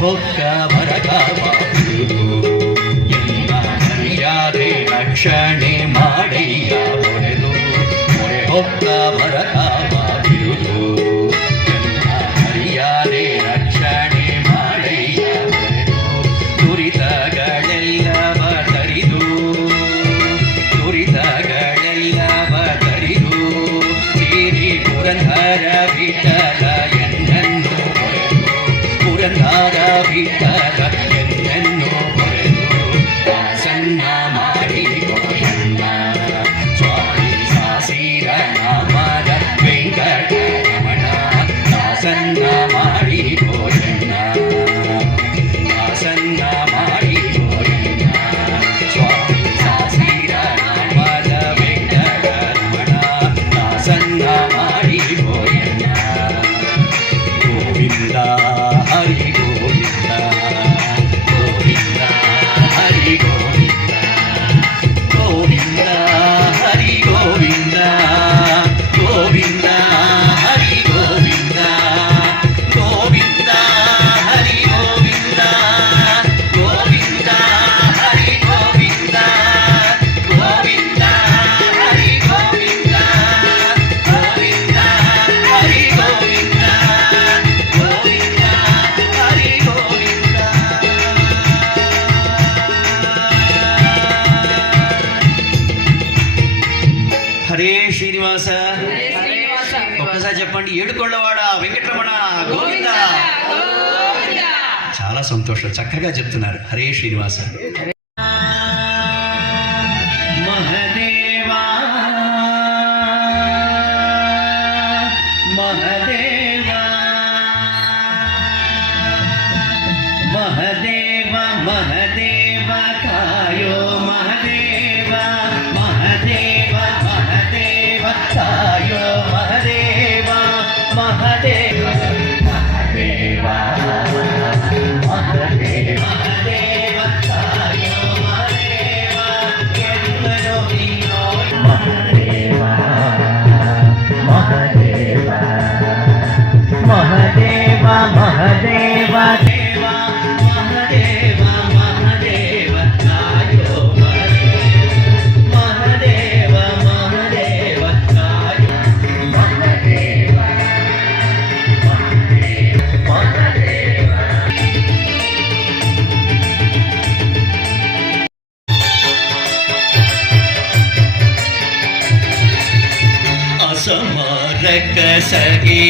ಹೊಕ್ಕ ಬರಗಾವಾಗುವುದು ಎನ್ನ ಮರ್ಯಾದೆ ರಕ್ಷಣೆ ಮಾಡಯ್ಯ ಹೊರೆದು ಮೊರೆ ಹೊಕ್ಕ ಬರಗಾವಾಗುವುದು ಎನ್ನ ಮರ್ಯಾದೆ ರಕ್ಷಣೆ ಮಾಡಯ್ಯ ಹೊರೆದು ದುರಿತಗಳೆಲ್ಲವ ತರಿದು ಶ್ರೀ ಪುರಂದರ ವಿಠಲ ಎನ್ನನ್ನು ಪುರಂದರ ವಿಠಲ ಎನ್ನನ್ನು ಹೊರೆದು ದಾಸನ್ನ ಮಾಡಿಕೊಯನ್ನ ಸ್ವಾಮಿ ಸಾಸಿರ ನಾಮದ ವೆಂಕಟರಮಣ ದಾಸನ್ನ ಮಾಡಿಕೊಯನ್ನ ದಾಸನ್ನ ಮಾಡಿಕೊಯನ್ನ ಸ್ವಾಮಿ ಸಾಸಿರ ನಾಮದ ವೆಂಕಟರಮಣ ದಾಸನ್ನ ಮಾಡಿಕೊಯನ್ನ ಗೋವಿಂದ ಹರಿ ಗೋವಿಂದ ಗೋವಿಂದ ಹರಿ ಗೋವಿಂದ ಗೋವಿಂದ ಹರಿ ಗೋವಿಂದ ಗೋವಿಂದ ಹರಿ ಗೋವಿಂದ ಗೋವಿಂದ ಹರಿ ಗೋವಿಂದ ಗೋವಿಂದ ಹರಿ ಗೋವಿಂದ ಗೋವಿಂದ ಹರಿ ಗೋವಿಂದ ಗೋವಿಂದ ಹರಿ ಗೋವಿಂದ హరే శ్రీనివాస ఒక్కసారి చెప్పండి. ఏడుకొండవాడ వెంకటరమణ గోవింద. చాలా సంతోషం, చక్కగా చెప్తున్నారు. హరే శ్రీనివాస. మహదేవా మహదేవా మహదేవ మహదేవ కాయో మహదేవ మహదేవ మహదేవ కాయో మహదేవ మహదేవ మహదేవ మహదేవ మహదేవ కాయో మహదేవ ఎన్నడో నీయో మహదేవ మహదేవ మహదేవ మహదేవ ಸಮರಕ ಸಗೆ